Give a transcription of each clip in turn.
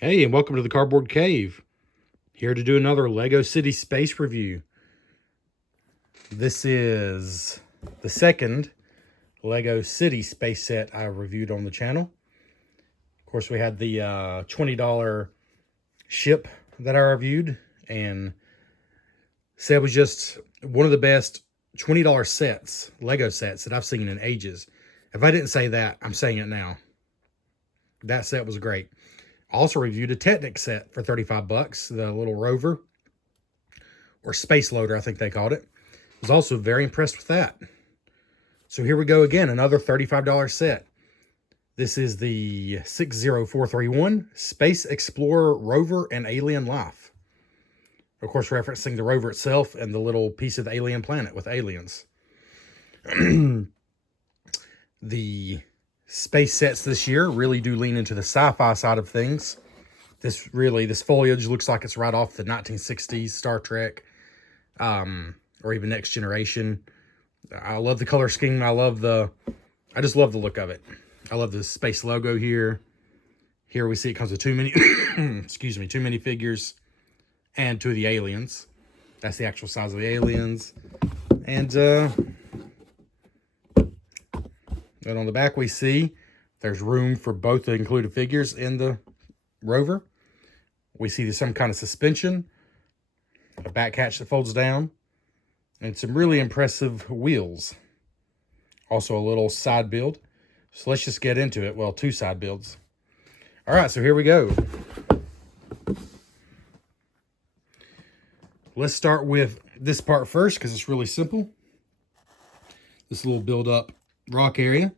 Hey, and welcome to the Cardboard Cave. Here to do another Lego City Space review. This is the second Lego City Space set I reviewed on the channel. Of course, we had the $20 ship that I reviewed, and said was just one of the best $20 sets, Lego sets, that I've seen in ages. If I didn't say that, I'm saying it now. That set was great. Also reviewed a Technic set for 35 bucks, the little Rover, or Space Loader, I think they called it. Was also very impressed with that. So here we go again, another $35 set. This is the 60431 Space Explorer Rover and Alien Life. Of course, referencing the rover itself and the little piece of the alien planet with aliens. The space sets this year really do lean into the sci-fi side of things. This foliage looks like it's right off the 1960s Star Trek, or even Next Generation. I love the color scheme. I just love the look of it. I love the space logo here. Here we see it comes with two minifigures and two of the aliens. That's the actual size of the aliens. And then on the back we see there's room for both the included figures in the rover. We see some kind of suspension, a back hatch that folds down, and some really impressive wheels. Also a little side build. So let's just get into it. Well, two side builds. All right, so here we go. Let's start with this part first because it's really simple. This little build-up rock area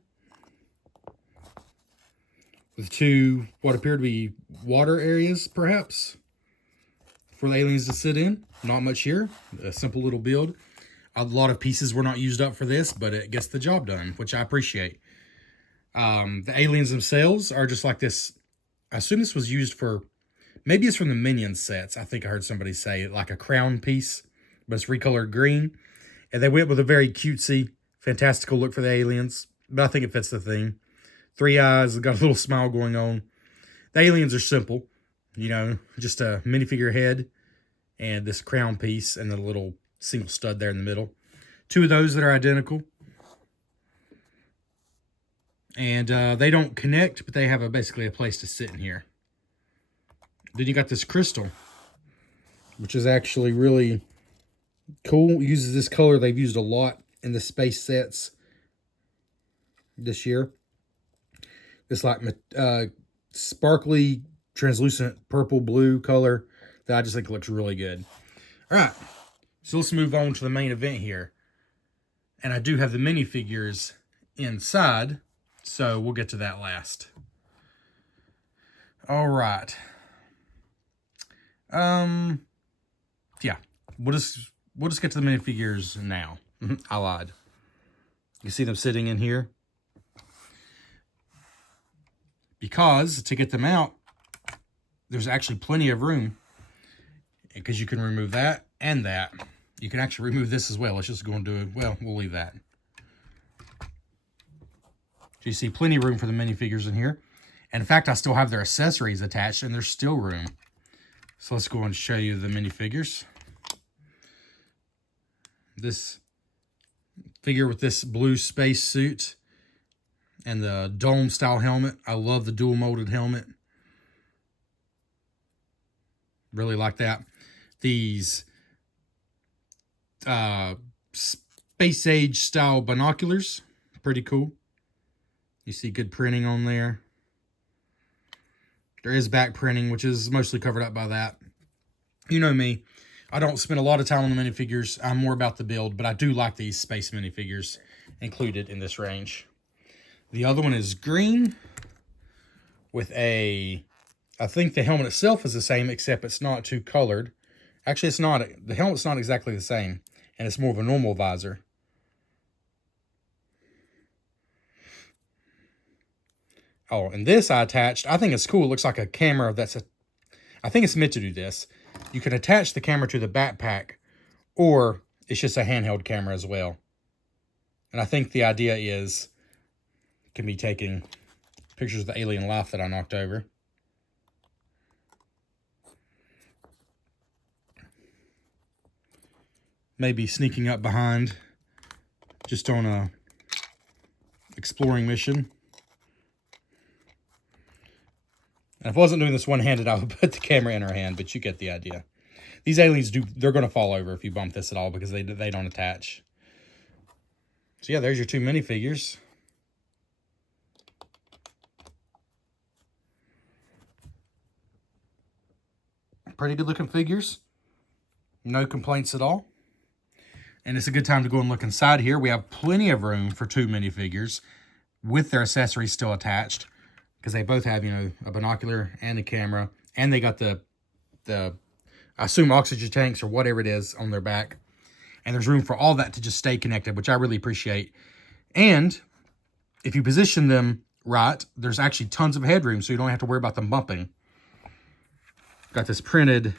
with two what appear to be water areas, perhaps, for the aliens to sit in. Not much here. A simple little build. A lot of pieces were not used up for this, but it gets the job done, which I appreciate. The aliens themselves are just like this. I assume this was used for, maybe it's from the Minions sets. I think I heard somebody say it, like a crown piece, but it's recolored green. And they went with a very cutesy, fantastical look for the aliens, but I think it fits the theme. Three eyes, got a little smile going on. The aliens are simple, just a minifigure head and this crown piece and the little single stud there in the middle. Two of those that are identical. And they don't connect, but they have basically a place to sit in here. Then you got this crystal, which is actually really cool. It uses this color they've used a lot in the space sets this year. This like sparkly, translucent purple blue color that I just think looks really good. All right, so let's move on to the main event here. And I do have the minifigures inside, so we'll get to that last. All right. Yeah, we'll just get to the minifigures now. I lied. You see them sitting in here? Because to get them out, there's actually plenty of room. Because you can remove that and that. You can actually remove this as well. Let's just go and do it. Well, we'll leave that. So you see plenty of room for the minifigures in here. And in fact, I still have their accessories attached and there's still room. So let's go and show you the minifigures. This figure with this blue space suit and the dome style helmet. I love the dual molded helmet. Really like that. These space age style binoculars. Pretty cool. You see good printing on there. There is back printing, which is mostly covered up by that. You know me. I don't spend a lot of time on the minifigures. I'm more about the build, but I do like these space minifigures included in this range. The other one is green with I think the helmet itself is the same, except it's not too colored. Actually, it's not. The helmet's not exactly the same, and it's more of a normal visor. Oh, and this I attached. I think it's cool. It looks like a camera I think it's meant to do this. You can attach the camera to the backpack, or it's just a handheld camera as well. And I think the idea is it can be taking pictures of the alien life that I knocked over. maybe sneaking up behind just on a exploring mission. And if I wasn't doing this one-handed, I would put the camera in her hand, but you get the idea. These aliens they're going to fall over if you bump this at all because they don't attach. So yeah, there's your 2 minifigures. Pretty good looking figures. No complaints at all. And it's a good time to go and look inside here. We have plenty of room for 2 minifigures with their accessories still attached, because they both have, you know, a binocular and a camera, and they got the I assume oxygen tanks or whatever it is on their back. And there's room for all that to just stay connected, which I really appreciate. And if you position them right, there's actually tons of headroom, so you don't have to worry about them bumping. Got this printed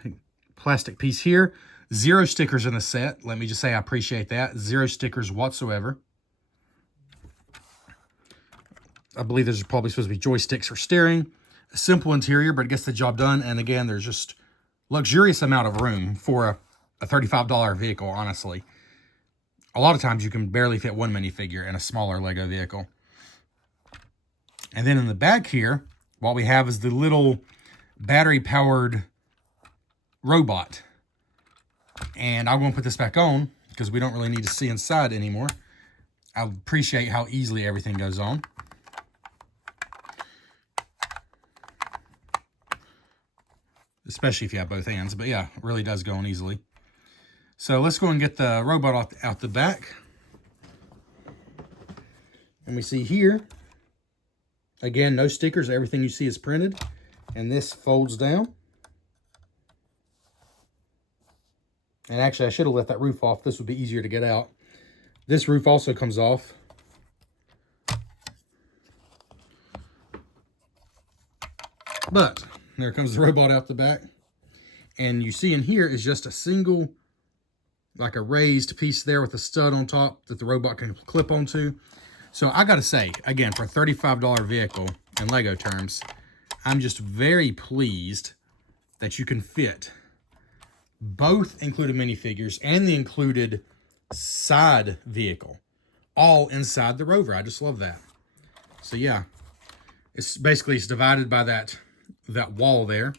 plastic piece here. 0 stickers in the set. Let me just say I appreciate that. 0 stickers whatsoever. I believe there's probably supposed to be joysticks for steering. A simple interior, but it gets the job done. And again, there's just luxurious amount of room for a $35 vehicle, honestly. A lot of times you can barely fit 1 minifigure in a smaller Lego vehicle. And then in the back here, what we have is the little battery-powered robot. And I'm going to put this back on because we don't really need to see inside anymore. I appreciate how easily everything goes on. Especially if you have both hands. But yeah, it really does go on easily. So let's go and get the robot out the back. And we see here, again, no stickers. Everything you see is printed. And this folds down. And actually, I should have let that roof off. This would be easier to get out. This roof also comes off. But there comes the robot out the back. And you see in here is just a single, like a raised piece there with a stud on top that the robot can clip onto. So I got to say, again, for a $35 vehicle in Lego terms, I'm just very pleased that you can fit both included minifigures and the included side vehicle all inside the Rover. I just love that. So yeah, it's divided by that wall there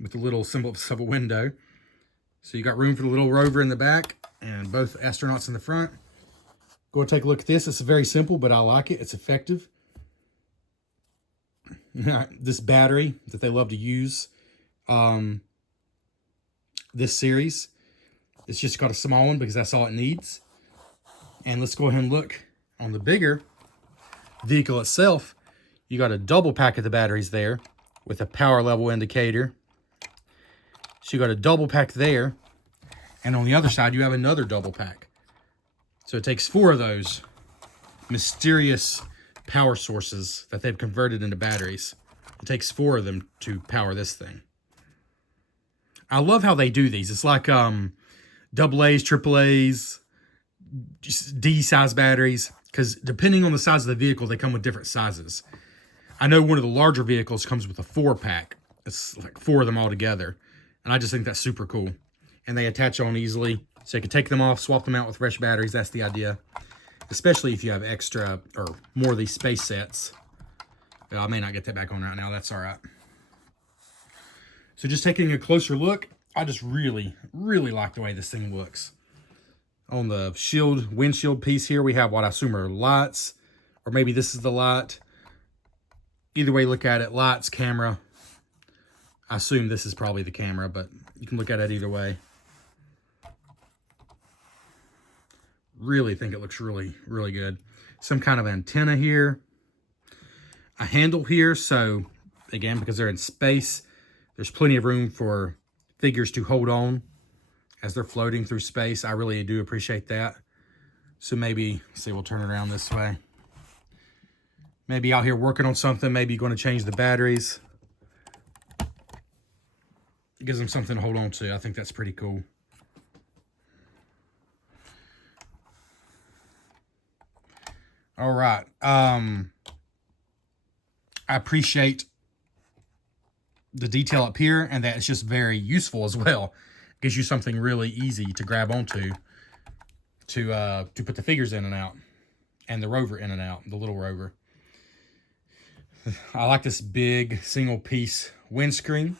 with the little symbol of a window. So you got room for the little Rover in the back and both astronauts in the front. Go and take a look at this. It's very simple, but I like it. It's effective. This battery that they love to use. This series, it's just got a small one because that's all it needs. And let's go ahead and look on the bigger vehicle itself. You got a double pack of the batteries there with a power level indicator. So you got a double pack there, and on the other side you have another double pack. So it takes 4 of those mysterious power sources that they've converted into batteries. It takes 4 of them to power this thing. I love how they do these. It's like double A's, triple A's, D-size batteries, because depending on the size of the vehicle, they come with different sizes. I know one of the larger vehicles comes with a 4-pack. It's like 4 of them all together, and I just think that's super cool. And they attach on easily, so you can take them off, swap them out with fresh batteries. That's the idea, especially if you have extra or more of these space sets. I may not get that back on right now. That's all right. So just taking a closer look, I just really, really like the way this thing looks. On the windshield piece here, we have what I assume are lights, or maybe this is the light. Either way you look at it, lights, camera. I assume this is probably the camera, but you can look at it either way. Really think it looks really, really good. Some kind of antenna here. A handle here, so again, because they're in space, there's plenty of room for figures to hold on as they're floating through space. I really do appreciate that. So maybe, see, we'll turn it around this way. Maybe out here working on something, maybe you're going to change the batteries. It gives them something to hold on to. I think that's pretty cool. All right. I appreciate the detail up here and that it's just very useful as well. Gives you something really easy to grab onto to put the figures in and out, and the Rover in and out, the little Rover. I like this big single piece windscreen.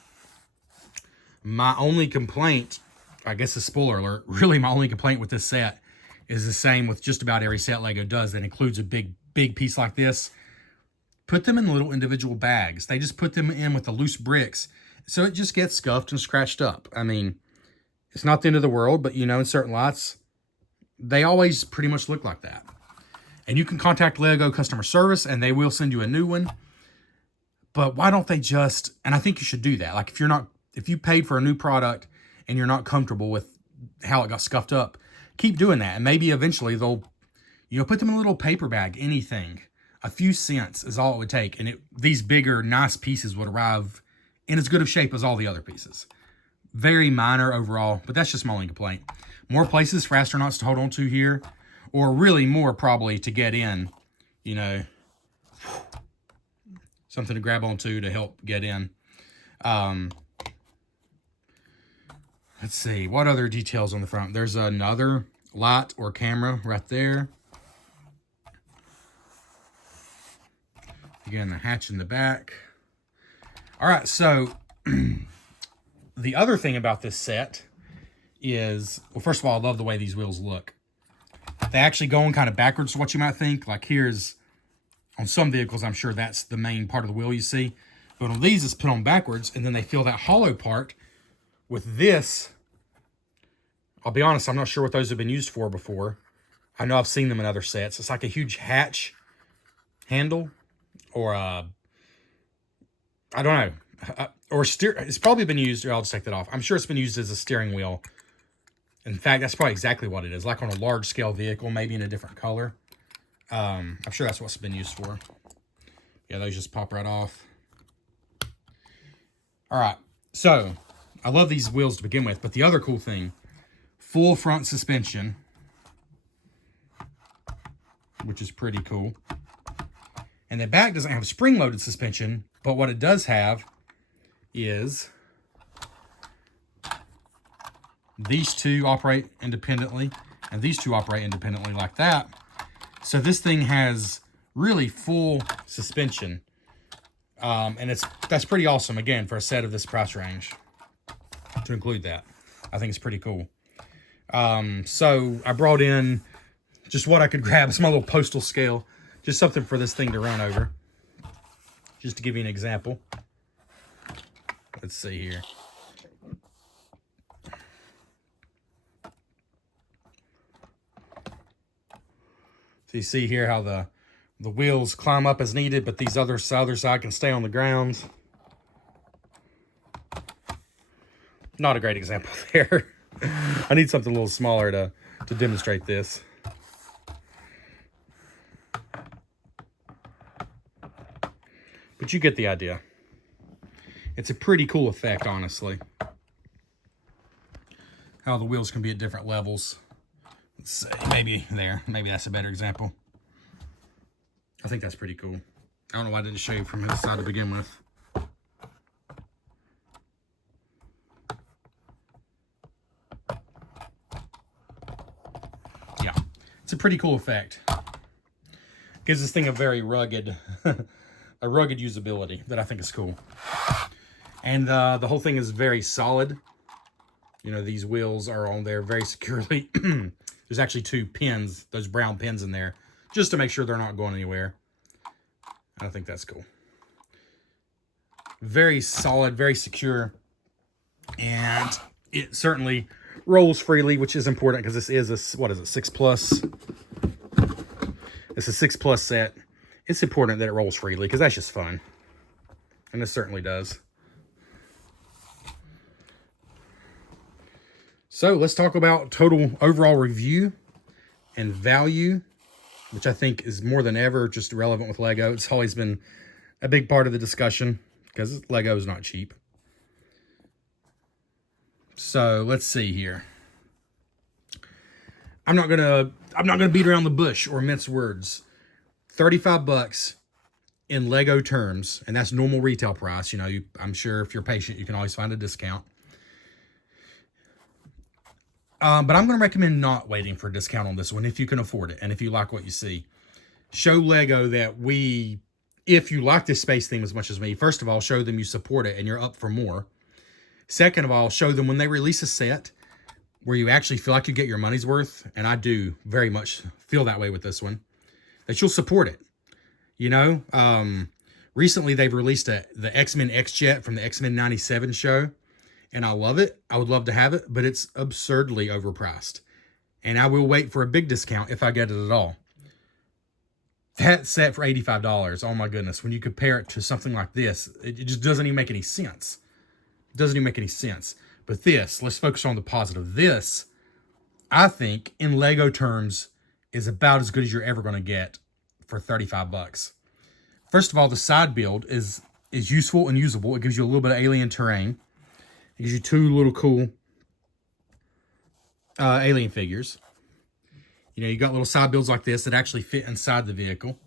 My only complaint, I guess a spoiler alert, really my only complaint with this set is the same with just about every set Lego does that includes a big piece like this. Put them in little individual bags. They just put them in with the loose bricks, so it just gets scuffed and scratched up. I mean, it's not the end of the world, but you know, in certain lots, they always pretty much look like that. And you can contact Lego customer service and they will send you a new one. But why don't they just, and I think you should do that. Like if you paid for a new product and you're not comfortable with how it got scuffed up, keep doing that. And maybe eventually they'll, you know, put them in a little paper bag, anything. A few cents is all it would take. And these bigger, nice pieces would arrive in as good of shape as all the other pieces. Very minor overall, but that's just my only complaint. More places for astronauts to hold on to here, or really more probably to get in, you know, something to grab onto to help get in. Let's see, what other details on the front? There's another light or camera right there. Again, the hatch in the back. All right, so the other thing about this set is, well, first of all, I love the way these wheels look. They actually go on kind of backwards to what you might think. Like here's, on some vehicles, I'm sure that's the main part of the wheel you see. But on these, it's put on backwards, and then they fill that hollow part with this. I'll be honest, I'm not sure what those have been used for before. I know I've seen them in other sets. It's like a huge hatch handle, or I don't know, or steer. It's probably been used, or I'll just take that off. I'm sure it's been used as a steering wheel. In fact, that's probably exactly what it is, like on a large scale vehicle, maybe in a different color. I'm sure that's what's been used for. Yeah, those just pop right off. All right, so I love these wheels to begin with, but the other cool thing, full front suspension, which is pretty cool. And the back doesn't have spring-loaded suspension, but what it does have is these two operate independently, and these two operate independently like that. So this thing has really full suspension, and that's pretty awesome, again, for a set of this price range, to include that. I think it's pretty cool. So I brought in just what I could grab. It's my little postal scale, just something for this thing to run over, just to give you an example. Let's see here. So you see here how the wheels climb up as needed, but these other side can stay on the ground. Not a great example there. I need something a little smaller to demonstrate this. But you get the idea. It's a pretty cool effect, honestly. How the wheels can be at different levels. Let's see, maybe there. Maybe that's a better example. I think that's pretty cool. I don't know why I didn't show you from this side to begin with. Yeah, it's a pretty cool effect. Gives this thing a very rugged, a rugged usability that I think is cool. And the whole thing is very solid. You know, these wheels are on there very securely. There's actually two pins, those brown pins in there, just to make sure they're not going anywhere. I think that's cool. Very solid, very secure. And it certainly rolls freely, which is important because this is a, what is it, 6+? It's a 6+ set. It's important that it rolls freely because that's just fun. And this certainly does. So let's talk about total overall review and value, which I think is more than ever just relevant with Lego. It's always been a big part of the discussion because Lego is not cheap. So let's see here. I'm not gonna beat around the bush or mince words. $35 in Lego terms, and that's normal retail price. You know, I'm sure if you're patient, you can always find a discount. But I'm going to recommend not waiting for a discount on this one if you can afford it and if you like what you see. Show Lego that if you like this space theme as much as me, first of all, show them you support it and you're up for more. Second of all, show them when they release a set where you actually feel like you get your money's worth, and I do very much feel that way with this one, that you'll support it. You know, recently they've released the X-Men X-Jet from the X-Men 97 show, and I love it. I would love to have it, but it's absurdly overpriced. And I will wait for a big discount if I get it at all. That set for $85, oh my goodness, when you compare it to something like this, it just doesn't even make any sense. It doesn't even make any sense. But this, let's focus on the positive. This, I think, in Lego terms, is about as good as you're ever going to get for 35 bucks. First of all, the side build is useful and usable. It gives you a little bit of alien terrain. It gives you two little cool alien figures. You know, you got little side builds like this that actually fit inside the vehicle.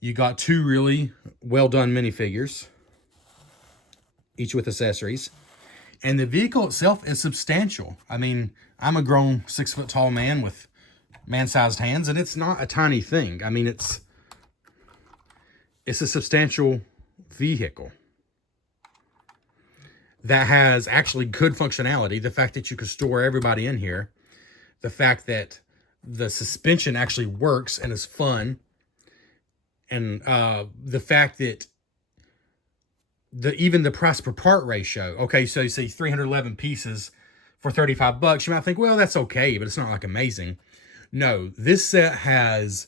You got two really well done minifigures, each with accessories. And the vehicle itself is substantial. I mean, I'm a grown 6 foot tall man with man-sized hands, and it's not a tiny thing. I mean, it's a substantial vehicle that has actually good functionality. The fact that you can store everybody in here, the fact that the suspension actually works and is fun, and the fact that even the price per part ratio. Okay, so you see 311 pieces for 35 bucks. You might think, well, that's okay, but it's not like amazing. No, this set has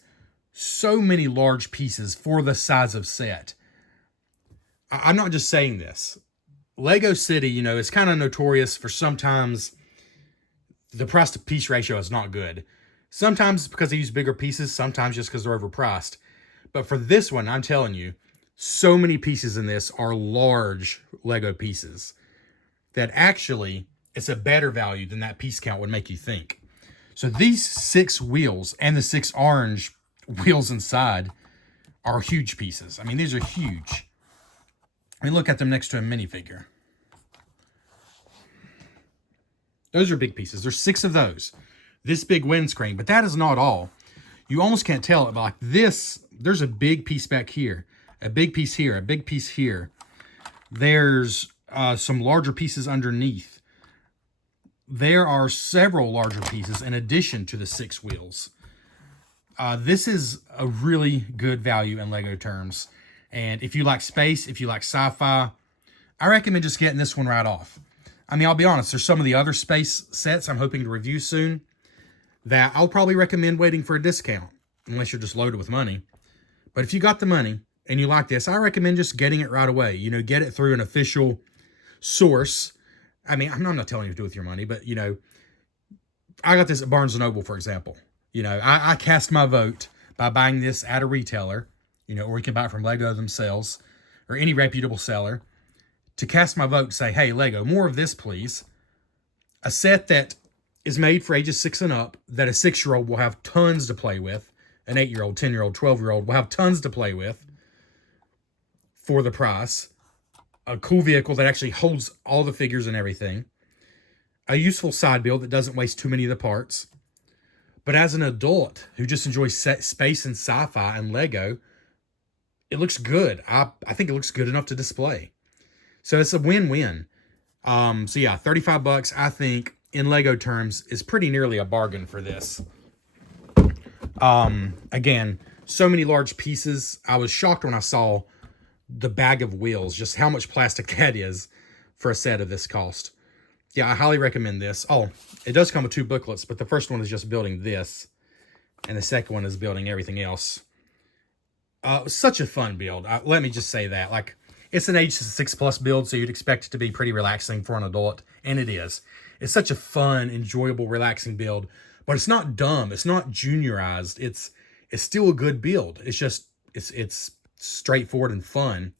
so many large pieces for the size of set. I'm not just saying this. Lego City, you know, is kind of notorious for sometimes the price to piece ratio is not good. Sometimes it's because they use bigger pieces, sometimes just because they're overpriced. But for this one, I'm telling you, so many pieces in this are large Lego pieces that actually it's a better value than that piece count would make you think. So these 6 wheels and the 6 orange wheels inside are huge pieces. I mean, these are huge. I mean, look at them next to a minifigure. Those are big pieces. There's 6 of those. This big windscreen, but that is not all. You almost can't tell it, but like this, there's a big piece back here. A big piece here, a big piece here. There's some larger pieces underneath. There are several larger pieces in addition to the 6 wheels. This is a really good value in Lego terms. And if you like space, if you like sci-fi, I recommend just getting this one right off. I mean, I'll be honest, there's some of the other space sets I'm hoping to review soon that I'll probably recommend waiting for a discount, unless you're just loaded with money. But if you got the money, and you like this, I recommend just getting it right away. You know, get it through an official source. I mean, I'm not telling you to do with your money, but, you know, I got this at Barnes & Noble, for example. You know, I cast my vote by buying this at a retailer, you know, or you can buy it from Lego themselves or any reputable seller, to cast my vote, say, hey, Lego, more of this, please. A set that is made for ages 6 and up, that a 6-year-old will have tons to play with. An 8-year-old, 10-year-old, 12-year-old will have tons to play with for the price. A cool vehicle that actually holds all the figures and everything. A useful side build that doesn't waste too many of the parts. But as an adult who just enjoys space and sci-fi and Lego, it looks good. I think it looks good enough to display. So it's a win-win. So yeah, 35 bucks, I think, in Lego terms, is pretty nearly a bargain for this. Again, so many large pieces. I was shocked when I saw the bag of wheels, just how much plastic that is for a set of this cost. Yeah, I highly recommend this. Oh, it does come with 2 booklets, but the first one is just building this, and the second one is building everything else. It was such a fun build. Let me just say that. Like, it's an age 6+ build, so you'd expect it to be pretty relaxing for an adult, and it is. It's such a fun, enjoyable, relaxing build, but it's not dumb. It's not juniorized. It's still a good build. It's just, it's straightforward and fun,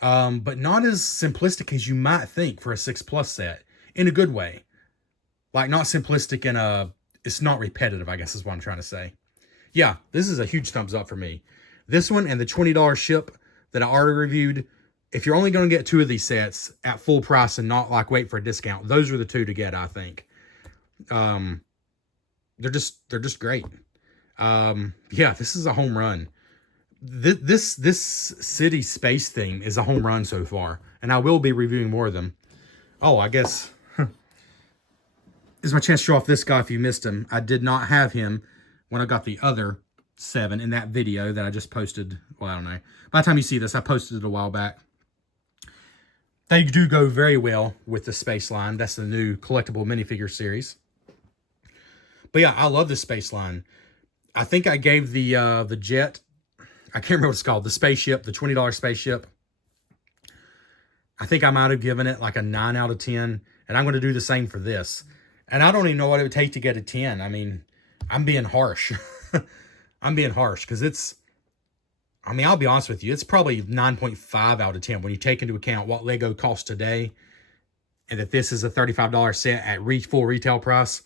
but not as simplistic as you might think for a 6+ set, in a good way. Like, not simplistic in it's not repetitive, I guess is what I'm trying to say. Yeah, this is a huge thumbs up for me. This one and the $20 ship that I already reviewed, if you're only going to get 2 of these sets at full price and not like wait for a discount, those are the 2 to get, I think. They're just great. Yeah, this is a home run. This city space theme is a home run so far, and I will be reviewing more of them. Oh, I guess this is my chance to show off this guy if you missed him. I did not have him when I got the other 7 in that video that I just posted. Well, I don't know. By the time you see this, I posted it a while back. They do go very well with the Space line. That's the new collectible minifigure series. But yeah, I love the Space line. I think I gave the jet, I can't remember what it's called, the spaceship, the $20 spaceship. I think I might have given it like a 9 out of 10. And I'm going to do the same for this. And I don't even know what it would take to get a 10. I mean, I'm being harsh. I'm being harsh because it's, I mean, I'll be honest with you. It's probably 9.5 out of 10 when you take into account what Lego costs today and that this is a $35 set at full retail price.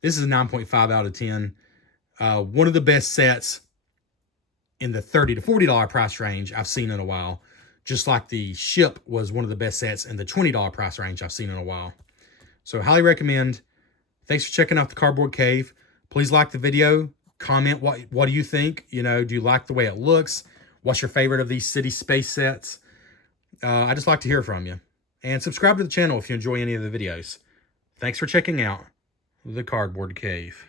This is a 9.5 out of 10. One of the best sets in the $30 to $40 price range I've seen in a while. Just like the ship was one of the best sets in the $20 price range I've seen in a while. So highly recommend. Thanks for checking out the Cardboard Cave. Please like the video. Comment what do you think? You know, do you like the way it looks? What's your favorite of these city space sets? I just like to hear from you. And subscribe to the channel if you enjoy any of the videos. Thanks for checking out the Cardboard Cave.